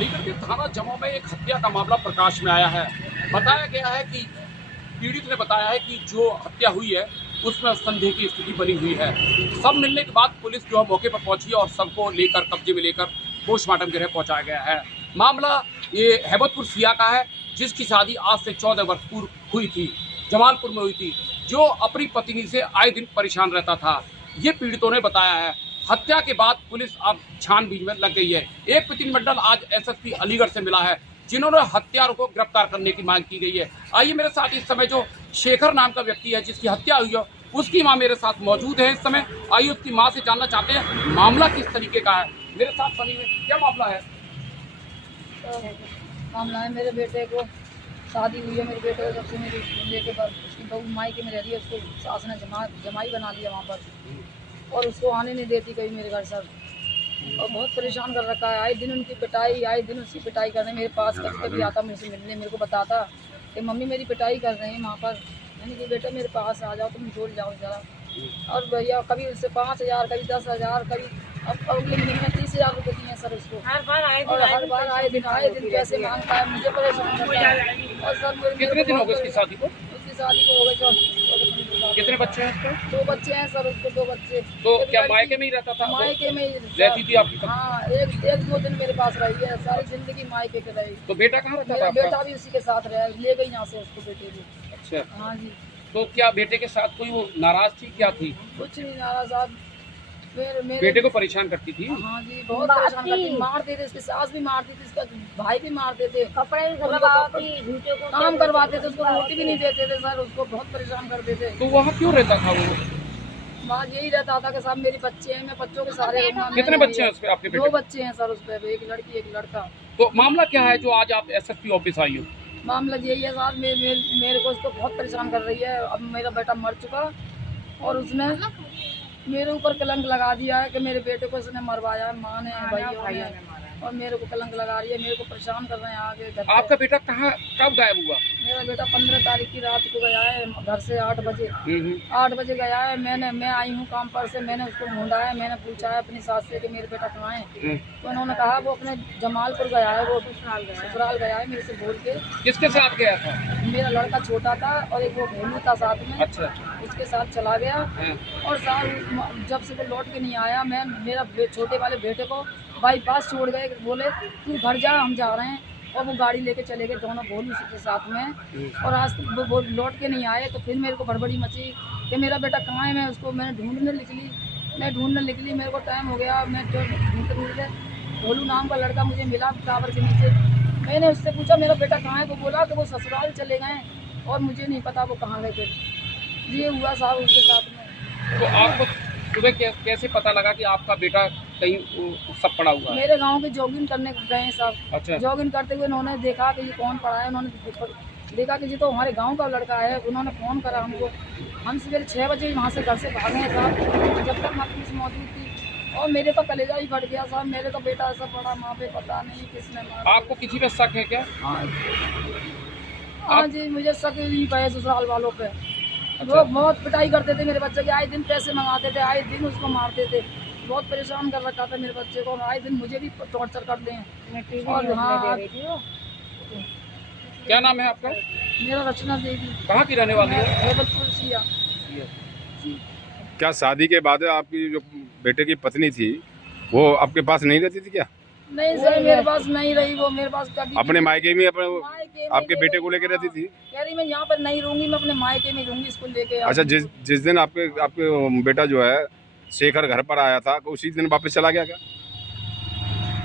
अलीगढ़ के थाना जमा में एक हत्या का मामला प्रकाश में आया है। बताया गया है कि पीड़ित ने बताया है कि जो हत्या हुई है उसमें संदेह की स्थिति बनी हुई है। सब मिलने के बाद पुलिस जो है मौके पर पहुंची और सबको लेकर कब्जे में लेकर पोस्टमार्टम गृह पहुंचाया गया है। मामला ये हैबतपुर सिया का है, जिसकी शादी आज से 14 वर्ष पूर्व हुई थी, जमालपुर में हुई थी, जो अपनी पत्नी से आए दिन परेशान रहता था। ये पीड़ितों ने बताया है। हत्या के बाद पुलिस अब छानबीन में लग गई है। एक प्रतिनिधिमंडल आज एसएसपी अलीगढ़ से मिला है, जिन्होंने हत्यारों को गिरफ्तार करने की मांग की गई है। आइए मेरे साथ इस समय जो शेखर नाम का व्यक्ति है जिसकी हत्या हुई है, उसकी मां मेरे साथ मौजूद है इस समय। आइए उसकी मां से जानना चाहते हैं मामला किस तरीके का है। मेरे साथ सुनिए, क्या मामला है? मामला है मेरे बेटे को शादी हुई है। मेरे बेटे को जब से मेरे लेके बाद उसकी बहू मायके में रह रही है, उसको सास ने जमाई बना लिया वहाँ पर, और उसको आने नहीं देती कहीं मेरे घर सर, और बहुत परेशान कर रखा है। आए दिन उनकी पिटाई, आए दिन उसकी पिटाई करने मेरे पास कभी कभी आता मेरे से मिलने, मेरे को बताता कि मम्मी मेरी पिटाई कर रहे हैं वहाँ पर। मैंने कि बेटा मेरे पास आ जाओ, तुम छोड़ जाओ ज़रा। और भैया कभी उससे 5,000, कभी 10,000, कभी अब अगले महीने में 30,000 रुपये दिए हैं सर उसको। हर बार आए दिन पैसे मांगता है, मुझे परेशान करता है। और सर कितने दिन हो गए उसकी शादी को? उसकी शादी को हो गए 14। कितने बच्चे हैं उसके? 2 बच्चे हैं सर उसको, 2 बच्चे। तो क्या मायके में ही रहता था? मायके में ही रहती थी आपकी? हाँ, एक 2 दिन मेरे पास रही है, सारी जिंदगी मायके के रही। तो बेटा कहाँ रहता था आपका? बेटा भी उसी के साथ रहा, ले गई यहाँ से उसको बेटे को। अच्छा, हाँ जी। तो क्या बेटे के साथ कोई वो नाराज थी, क्या थी? कुछ नहीं नाराज साहब, मेरे बेटे को परेशान करती थी? हाँ जी, बहुत परेशान करती, मारते थे, इसकी सास भी मारती थी, इसका भाई भी मारते थे, कपड़े काम करवाते थे, उसको रोटी भी नहीं देते थे सर, उसको बहुत परेशान करते थे। तो वहाँ क्यों रहता था वो? वहाँ यही रहता था कि साहब मेरे बच्चे हैं, मैं बच्चों के सारे रहूंगा। कितने बच्चे हैं उसके आपके बेटे? 2 बच्चे हैं सर उसपे, एक लड़की एक लड़का। तो मामला क्या है जो आज आप एसएसपी ऑफिस आई हो? मामला यही है साहब, मेरे को उसको बहुत परेशान कर रही है। अब मेरा बेटा मर चुका और उसने मेरे ऊपर कलंक लगा दिया है कि मेरे बेटे को उसने मरवाया है, माँ ने, भाइयों ने, और मेरे को कलंक लगा रही है, मेरे को परेशान कर रहे हैं आगे घर पे। आपका बेटा कहाँ कब गायब हुआ? मेरा बेटा 15 तारीख की रात को गया है घर से 8 बजे। 8 बजे गया है। मैं आई हूँ काम पर से, मैंने उसको ढूंढा है, मैंने पूछा है अपनी सास से कि मेरे बेटा कहाँ है, तो उन्होंने कहा वो अपने जमालपुर गया है, वो ससुराल गया है मेरे से बोल के। किसके साथ गया था? मेरा लड़का छोटा था और एक वो भोलू था साथ में। अच्छा। उसके साथ चला गया और साल जब से वो लौट के नहीं आया, मैं मेरा छोटे वाले बेटे को बाईपास छोड़ गए, बोले तू घर जा, हम जा रहे हैं, और वो गाड़ी लेके चले गए दोनों भोलू के साथ में। और आज वो लौट के नहीं आए, तो फिर मेरे को बड़बड़ी मची कि मेरा बेटा कहाँ है। मैंने ढूंढने निकली, मेरे को टाइम हो गया। मैं ढूंढते भोलू नाम का लड़का मुझे मिला टावर के नीचे। मैंने उससे पूछा मेरा बेटा कहाँ है, तो बोला कि वो ससुराल चले गए और मुझे नहीं पता वो कहाँ गए। फिर ये हुआ साहब उसके साथ में। तो आपको सुबह कैसे पता लगा कि आपका बेटा कहीं सब पड़ा हुआ है? मेरे गांव के जॉगिंग करने गए हैं साहब। अच्छा। जॉगिंग करते हुए उन्होंने देखा कि ये कौन पड़ा है, उन्होंने देखा कि ये तो हमारे गांव का लड़का है। उन्होंने फ़ोन करा हमको, हम सवेरे 6 बजे वहाँ से घर से भागे हैं साहब, जब तक हमारी पुलिस मौजूद थी। और मेरे तो कलेजा ही फट गया साहब, मेरे तो बेटा ऐसा पड़ा वहाँ पे, पता नहीं किसने मारा। आपको किसी पे शक है क्या? हाँ जी, मुझे शक नहीं पाया ससुराल वालों पे। वो बहुत पिटाई करते थे मेरे बच्चे की, आए दिन पैसे मंगाते थे, आए दिन उसको मारते थे, बहुत परेशान कर रखा था मेरे बच्चे को। आए दिन मुझे भी टॉर्चर करते हैं। और हाँ, क्या नाम है आपका? मेरा रचना देवी। कहाँ की रहने वाली है? हैबतपुर सिया। क्या शादी के बाद आपकी जो बेटे की पत्नी थी वो आपके पास नहीं रहती थी क्या? नहीं सर, मेरे पास नहीं रही वो, मेरे पास कभी अपने मायके में मायके में आपके बेटे को लेकर रहती थी? कह रही मैं यहाँ पर नहीं रहूंगी, मैं अपने मायके में रहूंगी, इसको लेके। अच्छा, जिस दिन आपके बेटा जो है शेखर घर पर आया था, उसी दिन वापस चला गया क्या?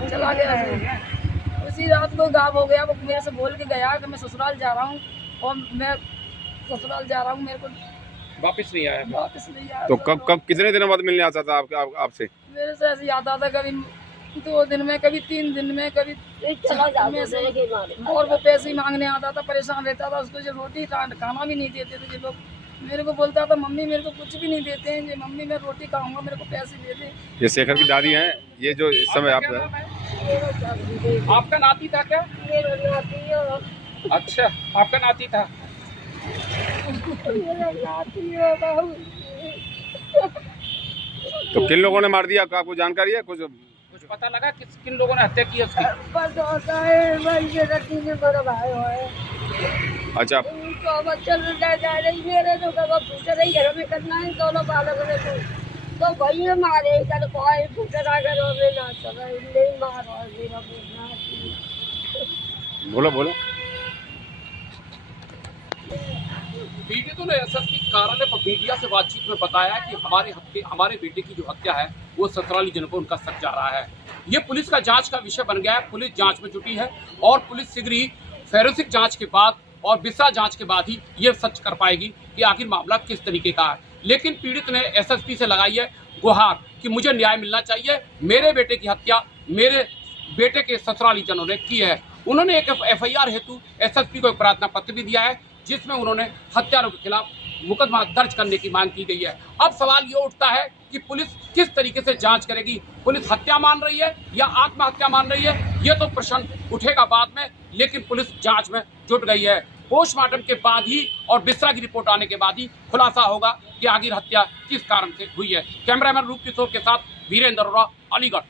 चला गया सर। उसी रात को गायब हो गया। वो मेरे से बोल के गया कि मैं ससुराल जा रहा हूँ, और मैं ससुराल जा रहा हूँ, मेरे को वापस नहीं आया? वापस नहीं आया। तो कब कितने दिनों बाद मिलने आता था आपसे? मेरे से ऐसे आता था, कभी 2 दिन में, कभी 3 दिन में, कभी 4 में से। और वो पैसे ही मांगने आता था, परेशान रहता था। उसको जो रोटी खाना भी नहीं देते थे ये लोग। मेरे को बोलता था मम्मी मेरे को कुछ भी नहीं देते हैं जी, मम्मी मैं रोटी खाऊंगा, मेरे को पैसे दे दे। ये शेखर की दादी हैं, ये जो इस समय आप आपका नाती था क्या? अच्छा, आपका नाती था। तो किन लोगों ने मार दिया, आपको जानकारी है कुछ? पता लगा किन लोगों ने हत्या की है उसकी? बस होता है भाई, मेरा 3 बड़ा भाई है। अच्छा, तो बच्चा जा रही मेरे तो कब पूछ रही घर में करना है दोनों बालक ने तो भाई मारे इधर कोई पूछ रहा करो ना चला नहीं मारो मेरा बोलना। बोलो बोलो। पीड़ितों ने एसएसपी कार्यालय पर मीडिया से बातचीत में बताया कि हमारे बेटे की जो हत्या है वो ससुराली जन को उनका सच जा रहा है। ये पुलिस का जांच का विषय बन गया है। पुलिस जांच में जुटी है और पुलिस शीघ्र ही फोरेंसिक जांच के बाद और बिस्सा जांच के बाद ही ये सच कर पाएगी कि आखिर मामला किस तरीके का है। लेकिन पीड़ित ने एसएसपी से लगाई है गुहार कि मुझे न्याय मिलना चाहिए, मेरे बेटे की हत्या मेरे बेटे के ससुराली जनों ने की है। उन्होंने एक एफआईआर हेतु एसएसपी को एक प्रार्थना पत्र भी दिया है जिसमें उन्होंने हत्यारों के खिलाफ मुकदमा दर्ज करने की मांग की गई है। अब सवाल ये उठता है कि पुलिस किस तरीके से जांच करेगी। पुलिस हत्या मान रही है या आत्महत्या मान रही है, ये तो प्रश्न उठेगा बाद में, लेकिन पुलिस जांच में जुट गई है। पोस्टमार्टम के बाद ही और बिस्सा की रिपोर्ट आने के बाद ही खुलासा होगा कि आखिर हत्या किस कारण से हुई है। कैमरामैन रूप किशोर के साथ वीरेंद्र अरोड़ा, अलीगढ़।